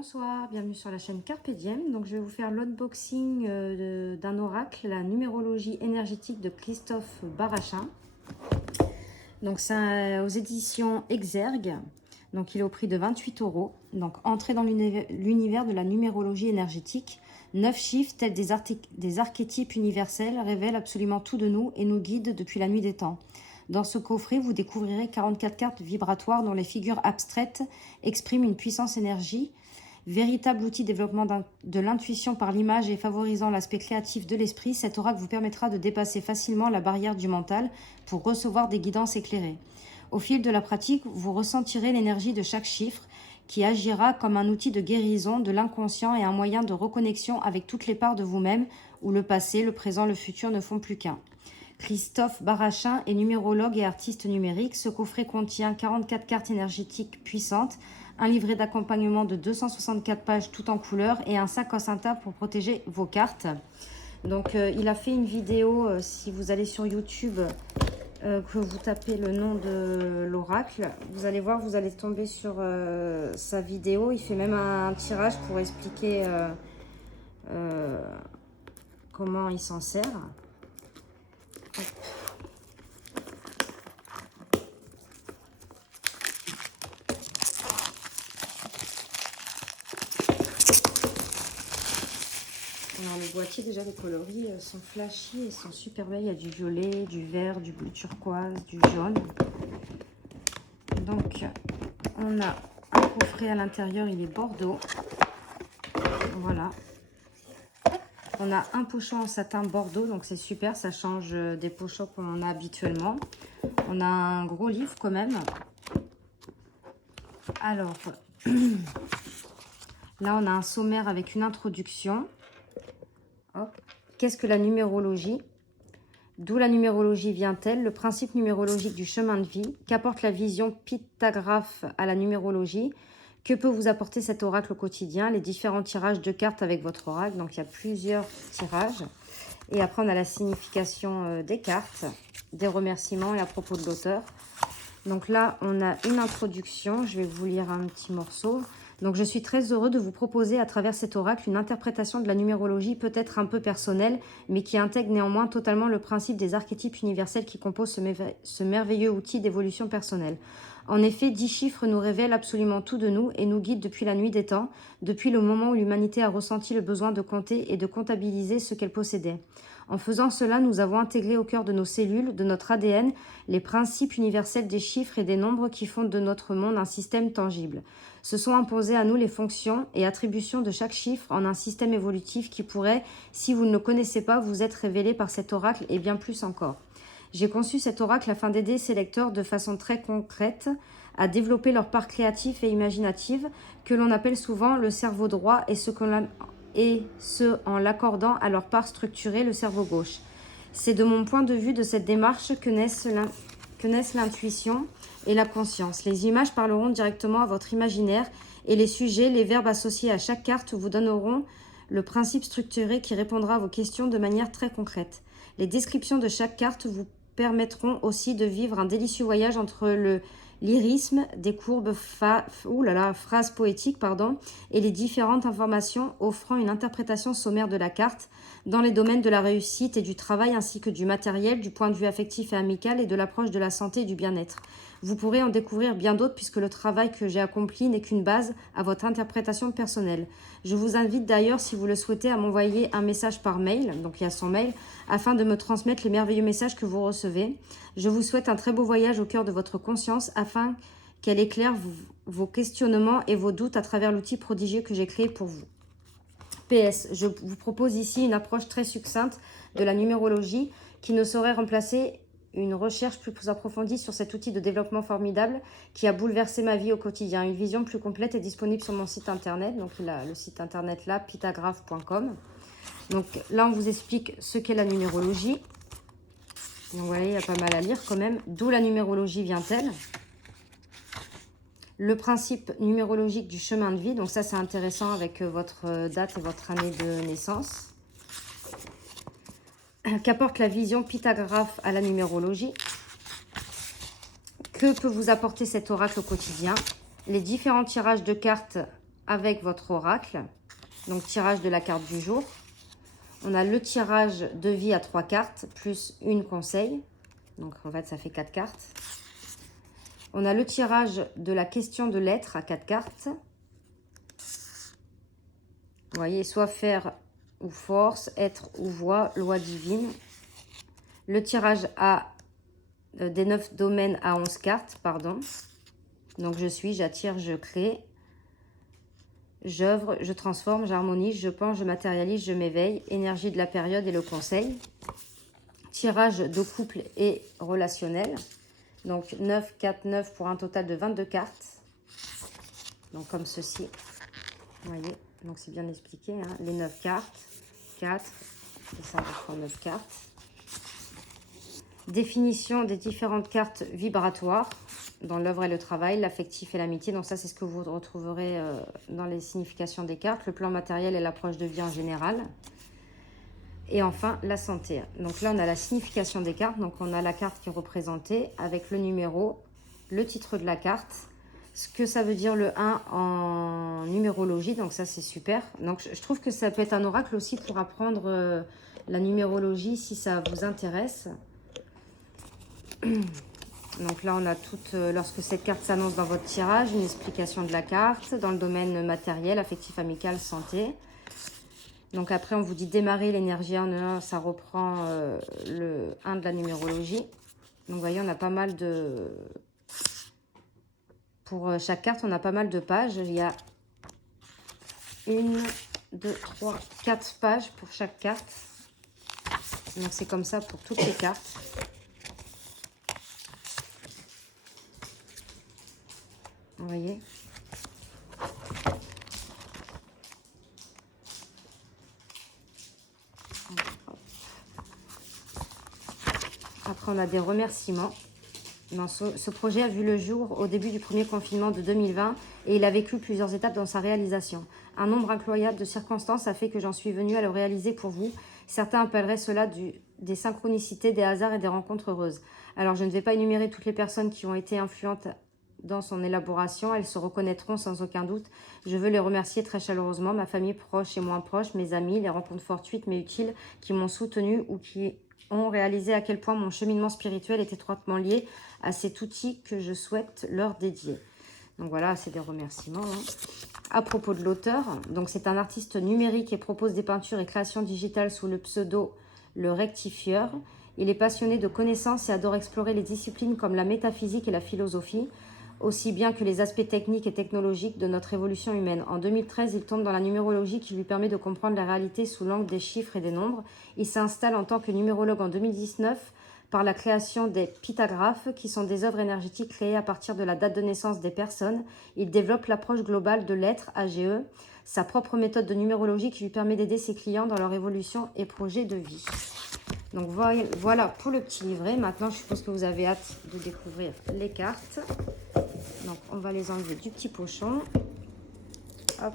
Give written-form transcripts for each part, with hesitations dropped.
Bonsoir, bienvenue sur la chaîne Carpe Diem. Donc je vais vous faire l'unboxing d'un oracle, la numérologie énergétique de Christophe Barachin. Donc c'est aux éditions Exergue. Donc il est au prix de 28 €. Donc entrée dans l'univers de la numérologie énergétique. 9 chiffres tels des archétypes universels révèlent absolument tout de nous et nous guident depuis la nuit des temps. Dans ce coffret, vous découvrirez 44 cartes vibratoires dont les figures abstraites expriment une puissance énergie. Véritable outil de développement de l'intuition par l'image et favorisant l'aspect créatif de l'esprit, cet oracle vous permettra de dépasser facilement la barrière du mental pour recevoir des guidances éclairées. Au fil de la pratique, vous ressentirez l'énergie de chaque chiffre qui agira comme un outil de guérison de l'inconscient et un moyen de reconnexion avec toutes les parts de vous-même où le passé, le présent, le futur ne font plus qu'un. Christophe Barachin est numérologue et artiste numérique. Ce coffret contient 44 cartes énergétiques puissantes, un livret d'accompagnement de 264 pages tout en couleur et un sac Santa pour protéger vos cartes. Donc il a fait une vidéo, si vous allez sur YouTube, que vous tapez le nom de l'oracle, vous allez voir, vous allez tomber sur sa vidéo. Il fait même un tirage pour expliquer comment il s'en sert. Hop. Alors le boîtier, déjà les coloris sont flashy et sont super belles. Il y a du violet, du vert, du bleu turquoise, du jaune. Donc on a un coffret à l'intérieur, il est bordeaux. Voilà. On a un pochon en satin bordeaux, donc c'est super, ça change des pochons qu'on a habituellement. On a un gros livre quand même. Alors, là on a un sommaire avec une introduction. Qu'est-ce que la numérologie? D'où la numérologie vient-elle? Le principe numérologique du chemin de vie. Qu'apporte la vision pythagraphe à la numérologie? Que peut vous apporter cet oracle au quotidien? Les différents tirages de cartes avec votre oracle. Donc, il y a plusieurs tirages. Et après, on a la signification des cartes, des remerciements et à propos de l'auteur. Donc là, on a une introduction. Je vais vous lire un petit morceau. Donc, je suis très heureux de vous proposer à travers cet oracle une interprétation de la numérologie peut-être un peu personnelle, mais qui intègre néanmoins totalement le principe des archétypes universels qui composent ce merveilleux outil d'évolution personnelle. En effet, 10 chiffres nous révèlent absolument tout de nous et nous guident depuis la nuit des temps, depuis le moment où l'humanité a ressenti le besoin de compter et de comptabiliser ce qu'elle possédait. En faisant cela, nous avons intégré au cœur de nos cellules, de notre ADN, les principes universels des chiffres et des nombres qui font de notre monde un système tangible. Se sont imposées à nous les fonctions et attributions de chaque chiffre en un système évolutif qui pourrait, si vous ne le connaissez pas, vous être révélé par cet oracle et bien plus encore. J'ai conçu cet oracle afin d'aider ces lecteurs de façon très concrète à développer leur part créative et imaginative, que l'on appelle souvent le cerveau droit, et ce en l'accordant à leur part structurée, le cerveau gauche. C'est de mon point de vue de cette démarche que naissent l'intuition et la conscience. Les images parleront directement à votre imaginaire et les sujets, les verbes associés à chaque carte vous donneront le principe structuré qui répondra à vos questions de manière très concrète. Les descriptions de chaque carte vous permettront aussi de vivre un délicieux voyage entre le lyrisme des courbes phrases poétiques et les différentes informations offrant une interprétation sommaire de la carte dans les domaines de la réussite et du travail ainsi que du matériel, du point de vue affectif et amical et de l'approche de la santé et du bien-être. Vous pourrez en découvrir bien d'autres puisque le travail que j'ai accompli n'est qu'une base à votre interprétation personnelle. Je vous invite d'ailleurs, si vous le souhaitez, à m'envoyer un message par mail, donc il y a son mail, afin de me transmettre les merveilleux messages que vous recevez. Je vous souhaite un très beau voyage au cœur de votre conscience afin qu'elle éclaire vos questionnements et vos doutes à travers l'outil prodigieux que j'ai créé pour vous. PS, je vous propose ici une approche très succincte de la numérologie qui ne saurait remplacer une recherche plus approfondie sur cet outil de développement formidable qui a bouleversé ma vie au quotidien. Une vision plus complète est disponible sur mon site internet. Donc il a le site internet là, pythagraphe.com. Donc là, on vous explique ce qu'est la numérologie. Donc voilà, il y a pas mal à lire quand même. D'où la numérologie vient-elle? Le principe numérologique du chemin de vie. Donc ça, c'est intéressant avec votre date et votre année de naissance. Qu'apporte la vision pythagraphe à la numérologie? Que peut vous apporter cet oracle au quotidien? Les différents tirages de cartes avec votre oracle. Donc, tirage de la carte du jour. On a le tirage de vie à 3 cartes, plus une conseil. Donc, en fait, ça fait 4 cartes. On a le tirage de la question de l'être à 4 cartes. Vous voyez, soit faire ou force, être ou voix, loi divine. Le tirage à des 9 domaines à 11 cartes, pardon. Donc, je suis, j'attire, je crée. J'œuvre, je transforme, j'harmonise, je pense, je matérialise, je m'éveille. Énergie de la période et le conseil. Tirage de couple et relationnel. Donc 9, 4, 9 pour un total de 22 cartes. Donc comme ceci. Vous voyez, donc c'est bien expliqué. Hein. Les 9 cartes. 4. Et ça, on prend 9 cartes. Définition des différentes cartes vibratoires dans l'œuvre et le travail, l'affectif et l'amitié. Donc ça, c'est ce que vous retrouverez dans les significations des cartes. Le plan matériel et l'approche de vie en général. Et enfin, la santé. Donc là, on a la signification des cartes. Donc on a la carte qui est représentée avec le numéro, le titre de la carte, ce que ça veut dire le 1 en numérologie. Donc ça, c'est super. Donc je trouve que ça peut être un oracle aussi pour apprendre la numérologie si ça vous intéresse. Donc là, on a toute, lorsque cette carte s'annonce dans votre tirage, une explication de la carte dans le domaine matériel, affectif, amical, santé. Donc après, on vous dit démarrer l'énergie 1, ça reprend le 1 de la numérologie. Donc vous voyez, on a pas mal de... Pour chaque carte, on a pas mal de pages. Il y a 1, 2, 3, 4 pages pour chaque carte. Donc c'est comme ça pour toutes les cartes. Vous voyez ? Après, on a des remerciements. Non, ce projet a vu le jour au début du premier confinement de 2020 et il a vécu plusieurs étapes dans sa réalisation. Un nombre incroyable de circonstances a fait que j'en suis venue à le réaliser pour vous. Certains appelleraient cela des synchronicités, des hasards et des rencontres heureuses. Alors, je ne vais pas énumérer toutes les personnes qui ont été influentes dans son élaboration. Elles se reconnaîtront sans aucun doute. Je veux les remercier très chaleureusement, ma famille proche et moins proche, mes amis, les rencontres fortuites mais utiles qui m'ont soutenue ou qui ont réalisé à quel point mon cheminement spirituel est étroitement lié à cet outil que je souhaite leur dédier. Donc voilà, c'est des remerciements. Hein. À propos de l'auteur, donc c'est un artiste numérique et propose des peintures et créations digitales sous le pseudo Le Rectifieur. Il est passionné de connaissances et adore explorer les disciplines comme la métaphysique et la philosophie, aussi bien que les aspects techniques et technologiques de notre évolution humaine. En 2013, il tombe dans la numérologie qui lui permet de comprendre la réalité sous l'angle des chiffres et des nombres. Il s'installe en tant que numérologue en 2019 par la création des pitagraphes, qui sont des œuvres énergétiques créées à partir de la date de naissance des personnes. Il développe l'approche globale de l'être, AGE, sa propre méthode de numérologie qui lui permet d'aider ses clients dans leur évolution et projet de vie. Donc voilà pour le petit livret. Maintenant, je suppose que vous avez hâte de découvrir les cartes. Donc, on va les enlever du petit pochon. Hop.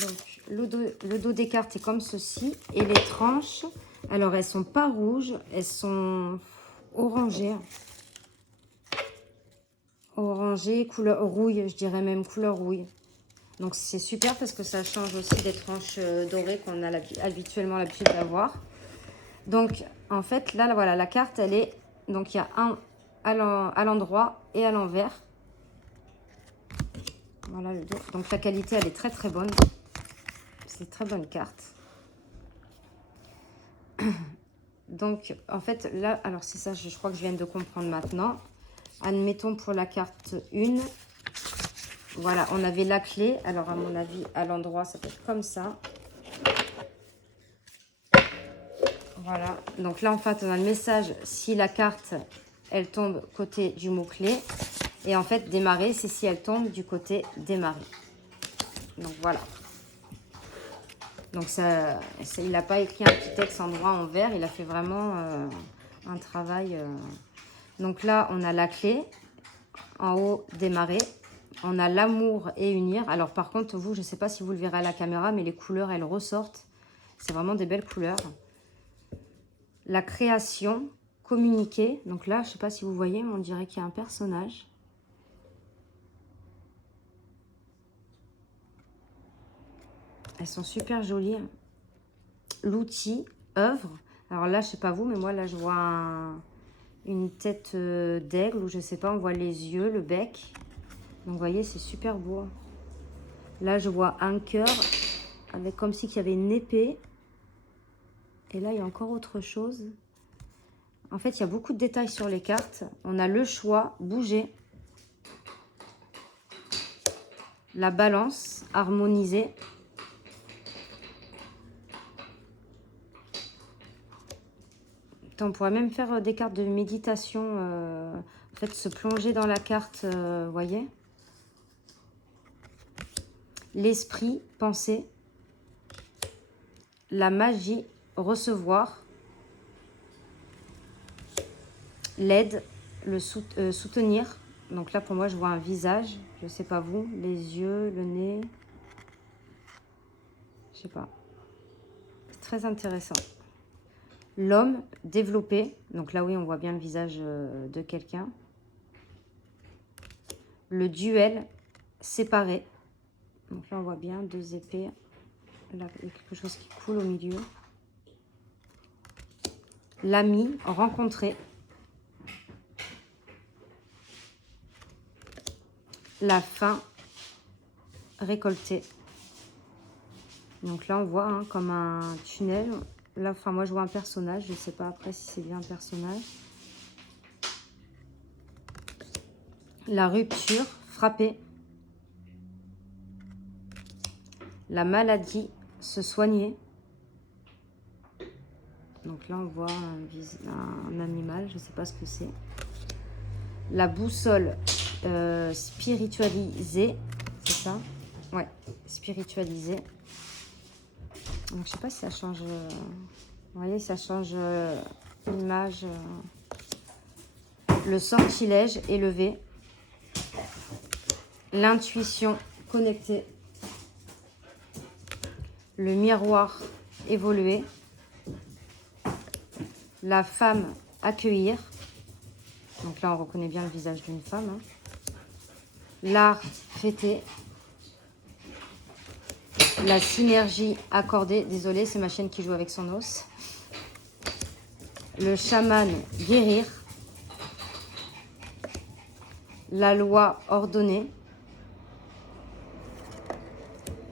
Donc, le dos des cartes est comme ceci. Et les tranches, alors elles sont pas rouges, elles sont orangées. Orangées, couleur rouille, je dirais même couleur rouille. Donc c'est super parce que ça change aussi des tranches dorées qu'on a habituellement l'habitude d'avoir. Donc en fait là voilà, la carte elle est, donc il y a un à l'endroit et à l'envers. Voilà le dos. Donc la qualité elle est très très bonne. C'est une très bonne carte. Donc en fait là, alors c'est ça, je crois que je viens de comprendre maintenant. Admettons pour la carte 1. Voilà, on avait la clé. Alors, à mon avis, à l'endroit, ça peut être comme ça. Voilà. Donc là, en fait, on a le message si la carte, elle tombe côté du mot-clé. Et en fait, démarrer, c'est si elle tombe du côté démarrer. Donc, voilà. Donc, ça, il n'a pas écrit un petit texte en droit en vert. Il a fait vraiment un travail. Donc là, on a la clé. En haut, démarrer. On a l'amour et unir. Alors par contre, vous, je ne sais pas si vous le verrez à la caméra, mais les couleurs, elles ressortent. C'est vraiment des belles couleurs. La création, communiquer. Donc là, je ne sais pas si vous voyez, mais on dirait qu'il y a un personnage. Elles sont super jolies. L'outil, œuvre. Alors là, je sais pas vous, mais moi, là, je vois une tête d'aigle, ou je sais pas, on voit les yeux, le bec. Donc, vous voyez, c'est super beau. Là, je vois un cœur, avec comme si il y avait une épée. Et là, il y a encore autre chose. En fait, il y a beaucoup de détails sur les cartes. On a le choix, bouger. La balance, harmoniser. On pourrait même faire des cartes de méditation. En fait, se plonger dans la carte, vous voyez. L'esprit, penser. La magie, recevoir. L'aide, le soutenir. Donc là, pour moi, je vois un visage. Je sais pas vous. Les yeux, le nez. Je sais pas. C'est très intéressant. L'homme, développé. Donc là, oui, on voit bien le visage de quelqu'un. Le duel, séparé. Donc là, on voit bien deux épées. Là, il y a quelque chose qui coule au milieu. L'ami, rencontré. La fin, récoltée. Donc là, on voit comme un tunnel. Là, enfin, moi, je vois un personnage. Je ne sais pas après si c'est bien un personnage. La rupture, frapper. La maladie, se soigner. Donc là, on voit un animal. Je ne sais pas ce que c'est. La boussole, spiritualisée. C'est ça? Ouais, spiritualisée. Donc, je sais pas si ça change. Vous voyez, ça change l'image. Le sortilège élevé. L'intuition connectée. Le miroir évolué. La femme accueillir. Donc là, on reconnaît bien le visage d'une femme. Hein. L'art fêter. La synergie accordée. Désolée, c'est ma chienne qui joue avec son os. Le chaman guérir. La loi ordonnée.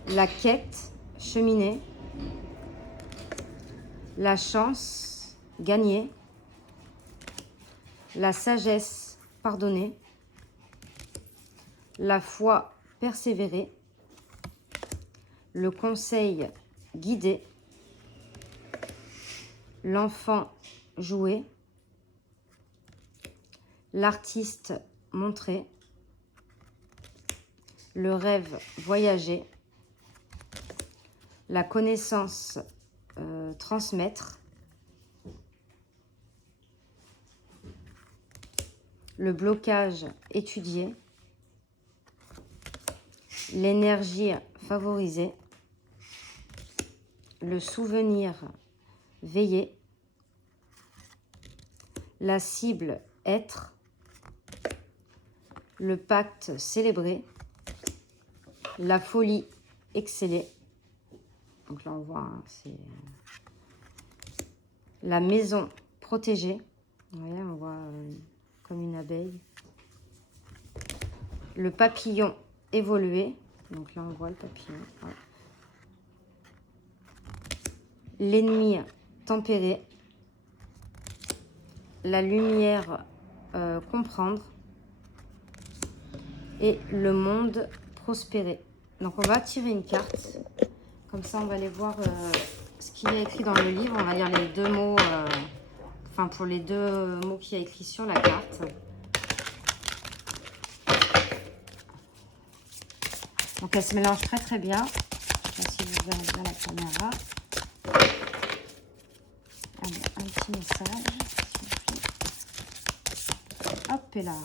La quête cheminer. La chance gagner. La sagesse pardonner. La foi persévérer. Le conseil guider. L'enfant jouer. L'artiste montrer. Le rêve voyager. La connaissance transmettre. Le blocage étudier. L'énergie favoriser. Le souvenir veiller. La cible être. Le pacte célébrer. La folie exceller. Donc là on voit, hein, c'est la maison protégée. Vous voyez, on voit comme une abeille. Le papillon évoluer. Donc là on voit le papillon. Ouais. L'ennemi tempéré. La lumière comprendre. Et le monde prospérer. Donc on va tirer une carte. Comme ça on va aller voir ce qu'il y a écrit dans le livre. On va lire les deux mots. Enfin pour les deux mots qu'il y a écrit sur la carte. Donc elle se mélange très très bien. Je ne sais pas si vous verrez bien la caméra. Allez, un petit message. Hop et là.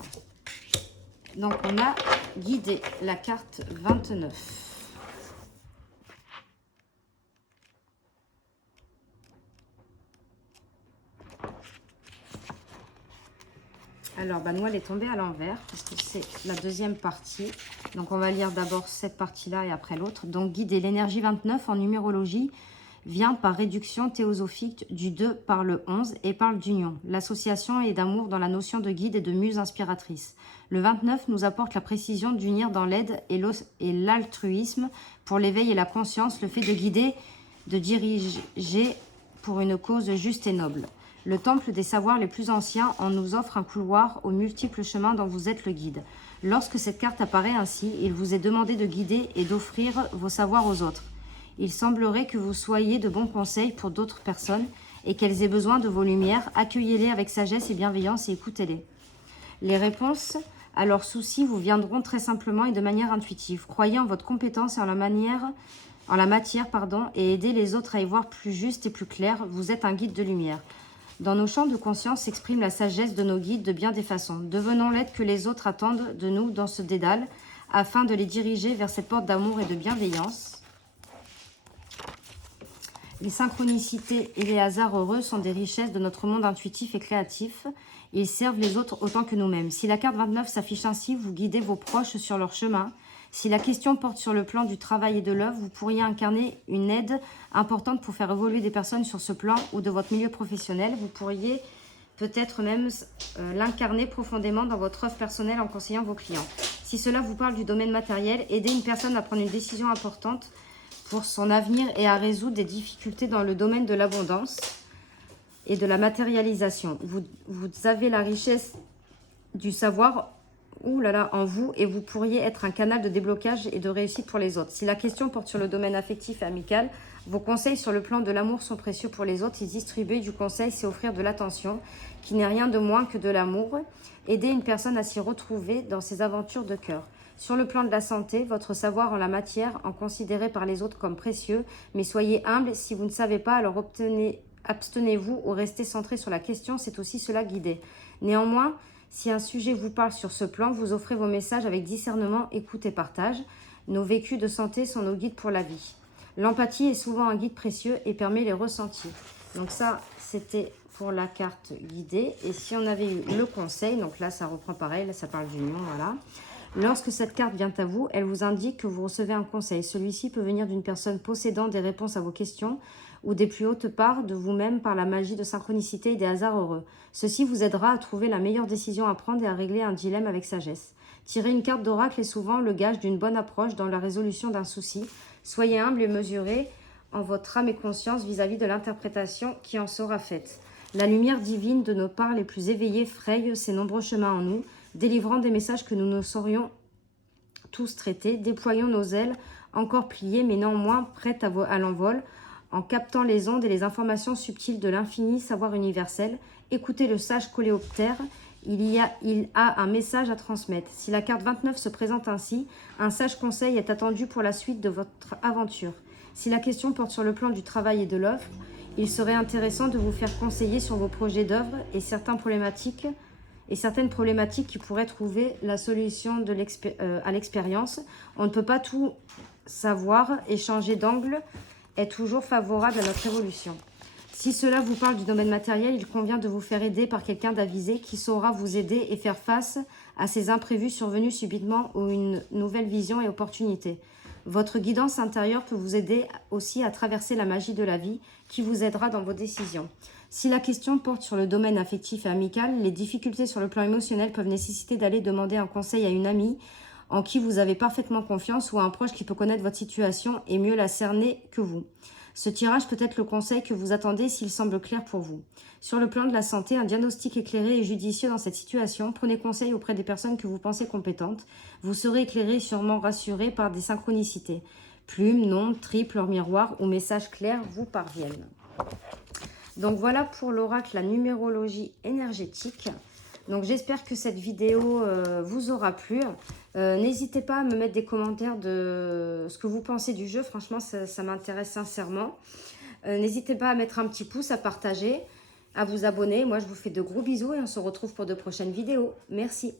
Donc on a guidé la carte 29. Alors, nous, elle est tombée à l'envers, parce que c'est la deuxième partie. Donc, on va lire d'abord cette partie-là et après l'autre. Donc, guider l'énergie 29 en numérologie vient par réduction théosophique du 2 par le 11 et parle d'union, l'association et d'amour dans la notion de guide et de muse inspiratrice. Le 29 nous apporte la précision d'unir dans l'aide et l'altruisme pour l'éveil et la conscience, le fait de guider, de diriger pour une cause juste et noble. Le temple des savoirs les plus anciens en nous offre un couloir aux multiples chemins dont vous êtes le guide. Lorsque cette carte apparaît ainsi, il vous est demandé de guider et d'offrir vos savoirs aux autres. Il semblerait que vous soyez de bons conseils pour d'autres personnes et qu'elles aient besoin de vos lumières. Accueillez-les avec sagesse et bienveillance et écoutez-les. Les réponses à leurs soucis vous viendront très simplement et de manière intuitive. Croyez en votre compétence et en la matière, et aidez les autres à y voir plus juste et plus clair. Vous êtes un guide de lumière. Dans nos champs de conscience s'exprime la sagesse de nos guides de bien des façons. Devenons l'aide que les autres attendent de nous dans ce dédale, afin de les diriger vers cette porte d'amour et de bienveillance. Les synchronicités et les hasards heureux sont des richesses de notre monde intuitif et créatif. Ils servent les autres autant que nous-mêmes. Si la carte 29 s'affiche ainsi, vous guidez vos proches sur leur chemin. Si la question porte sur le plan du travail et de l'œuvre, vous pourriez incarner une aide importante pour faire évoluer des personnes sur ce plan ou de votre milieu professionnel. Vous pourriez peut-être même l'incarner profondément dans votre œuvre personnelle en conseillant vos clients. Si cela vous parle du domaine matériel, aider une personne à prendre une décision importante pour son avenir et à résoudre des difficultés dans le domaine de l'abondance et de la matérialisation. Vous avez la richesse du savoir en vous et vous pourriez être un canal de déblocage et de réussite pour les autres. Si la question porte sur le domaine affectif et amical, vos conseils sur le plan de l'amour sont précieux pour les autres. Et distribuer du conseil, c'est offrir de l'attention, qui n'est rien de moins que de l'amour. Aider une personne à s'y retrouver dans ses aventures de cœur. Sur le plan de la santé, votre savoir en la matière en considéré par les autres comme précieux, mais soyez humble. Si vous ne savez pas, alors abstenez-vous ou restez centré sur la question, c'est aussi cela guider. Néanmoins, si un sujet vous parle sur ce plan, vous offrez vos messages avec discernement, écoute et partage. Nos vécus de santé sont nos guides pour la vie. L'empathie est souvent un guide précieux et permet les ressentis. Donc ça, c'était pour la carte guidée. Et si on avait eu le conseil, donc là, ça reprend pareil, là, ça parle d'union, voilà. Lorsque cette carte vient à vous, elle vous indique que vous recevez un conseil. Celui-ci peut venir d'une personne possédant des réponses à vos questions ou des plus hautes parts de vous-même par la magie de synchronicité et des hasards heureux. Ceci vous aidera à trouver la meilleure décision à prendre et à régler un dilemme avec sagesse. Tirer une carte d'oracle est souvent le gage d'une bonne approche dans la résolution d'un souci. Soyez humble et mesuré en votre âme et conscience vis-à-vis de l'interprétation qui en sera faite. La lumière divine de nos parts les plus éveillées fraye ses nombreux chemins en nous, délivrant des messages que nous ne saurions tous traiter. Déployons nos ailes, encore pliées mais néanmoins prêtes à l'envol, en captant les ondes et les informations subtiles de l'infini savoir universel. Écoutez le sage coléoptère, il a un message à transmettre. Si la carte 29 se présente ainsi, un sage conseil est attendu pour la suite de votre aventure. Si la question porte sur le plan du travail et de l'œuvre, il serait intéressant de vous faire conseiller sur vos projets d'œuvre et certaines problématiques qui pourraient trouver la solution à l'expérience. On ne peut pas tout savoir et changer d'angle est toujours favorable à notre évolution. Si cela vous parle du domaine matériel, il convient de vous faire aider par quelqu'un d'avisé qui saura vous aider et faire face à ces imprévus survenus subitement ou une nouvelle vision et opportunité. Votre guidance intérieure peut vous aider aussi à traverser la magie de la vie qui vous aidera dans vos décisions. Si la question porte sur le domaine affectif et amical, les difficultés sur le plan émotionnel peuvent nécessiter d'aller demander un conseil à une amie en qui vous avez parfaitement confiance ou à un proche qui peut connaître votre situation et mieux la cerner que vous. Ce tirage peut être le conseil que vous attendez s'il semble clair pour vous. Sur le plan de la santé, un diagnostic éclairé est judicieux dans cette situation. Prenez conseil auprès des personnes que vous pensez compétentes. Vous serez éclairé et sûrement rassuré par des synchronicités. Plumes, nombres, triples, hors miroir ou messages clairs vous parviennent. Donc voilà pour l'oracle, la numérologie énergétique. Donc j'espère que cette vidéo vous aura plu. N'hésitez pas à me mettre des commentaires de ce que vous pensez du jeu. Franchement, ça m'intéresse sincèrement. N'hésitez pas à mettre un petit pouce, à partager, à vous abonner. Moi, je vous fais de gros bisous et on se retrouve pour de prochaines vidéos. Merci.